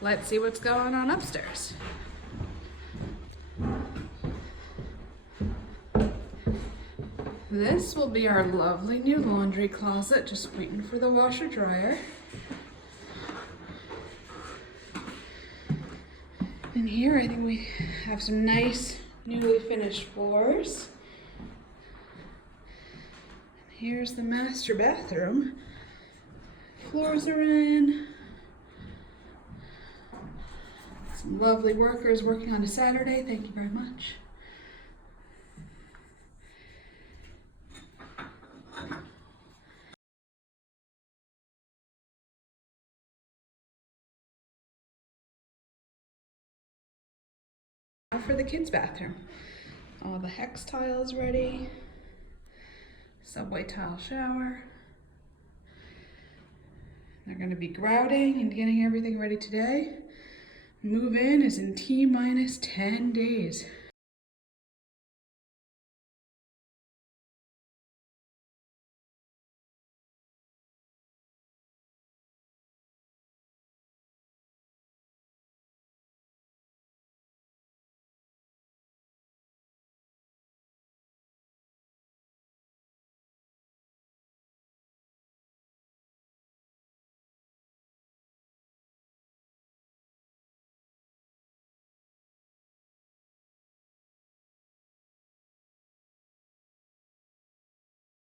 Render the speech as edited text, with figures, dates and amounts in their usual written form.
let's see what's going on upstairs. This will be our lovely new laundry closet, just waiting for the washer dryer. And here I think we have some nice newly finished floors. And here's the master bathroom. Floors are in. Some lovely workers working on a Saturday. Thank you very much. For the kids' bathroom. All the hex tiles ready. Subway tile shower. They're going to be grouting and getting everything ready today. Move in is in T-minus 10 days.